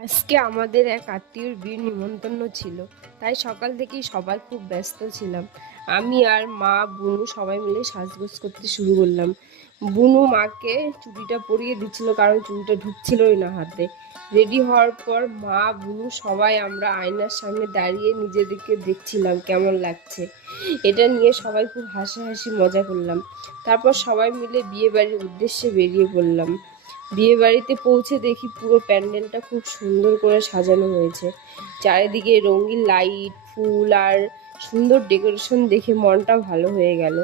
আজকে আমাদের এক আত্মীয়র বিয়ের নিমন্ত্রণ ছিল, তাই সকাল থেকেই সবাই খুব ব্যস্ত ছিলাম। আমি আর মা বুনু সবাই মিলে সাজগোজ করতে শুরু করলাম। বুনু মাকে চুড়িটা পরিয়ে দিচ্ছিল, কারণ চুড়িটা ঢুকছিলই না হাতে। রেডি হওয়ার পর মা বুনু সবাই আমরা আয়নার সামনে দাঁড়িয়ে নিজেদেরকে দেখছিলাম কেমন লাগছে। এটা নিয়ে সবাই খুব হাসাহাসি মজা করলাম। তারপর সবাই মিলে বিয়ে বাড়ির উদ্দেশ্যে বেরিয়ে পড়লাম। বিয়ে বাড়িতে পৌঁছে দেখি পুরো প্যান্ডেলটা খুব সুন্দর করে সাজানো হয়েছে। চারিদিকে রঙিন লাইট, ফুল আর সুন্দর ডেকোরেশন দেখে মনটা ভালো হয়ে গেল।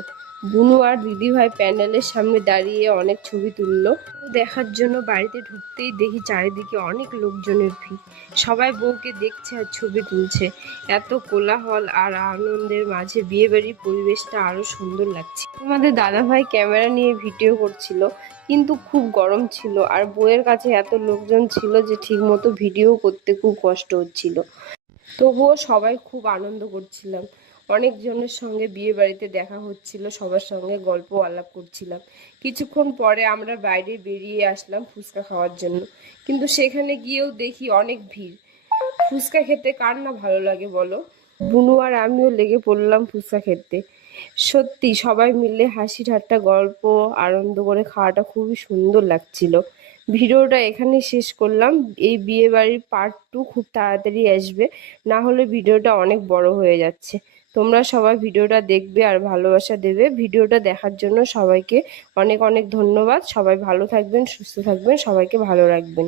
বুনু আর দিদিভাই প্যান্ডেলের সামনে দাঁড়িয়ে অনেক ছবি তুললো। দেখার জন্য বাড়িতে ঢুকতেই দেখি চারিদিকে অনেক লোকজনের ভিড়। সবাই বউকে দেখছে আর ছবি তুলছে। এত কোলাহল আর আনন্দের মাঝে বিয়ে বাড়ির পরিবেশটা আরো সুন্দর লাগছে। আমাদের দাদাভাই ক্যামেরা নিয়ে ভিডিও করছিল, কিন্তু খুব গরম ছিল আর বউয়ের কাছে এত লোকজন ছিল যে ঠিকমতো ভিডিও করতে খুব কষ্ট হচ্ছিল। তবুও সবাই খুব আনন্দ করছিলাম। অনেকজনের সঙ্গে বিয়ে বাড়িতে দেখা হচ্ছিল, সবার সঙ্গে গল্প আলাপ করছিলাম। কিছুক্ষণ পরে আমরা বাইরে বেরিয়ে আসলাম ফুচকা খাওয়ার জন্য, কিন্তু সেখানে গিয়েও দেখি অনেক ভিড়। ফুচকা খেতে কার না ভালো লাগে বলো? বুনু আর আমিও লেগে পড়লাম ফুচকা খেতে। সত্যি সবাই মিলে হাসি ঠাট্টা গল্প আনন্দ করে খাওয়াটা খুবই সুন্দর লাগছিল। ভিডিওটা এখানেই শেষ করলাম। এই বিয়ে বাড়ির পার্ট 2 খুব তাড়াতাড়ি আসবে, না হলে ভিডিওটা অনেক বড় হয়ে যাচ্ছে। তোমরা সবাই ভিডিওটা দেখবে আর ভালোবাসা দেবে। ভিডিওটা দেখার জন্য সবাইকে অনেক অনেক ধন্যবাদ। সবাই ভালো থাকবেন, সুস্থ থাকবেন, সবাইকে ভালো রাখবেন।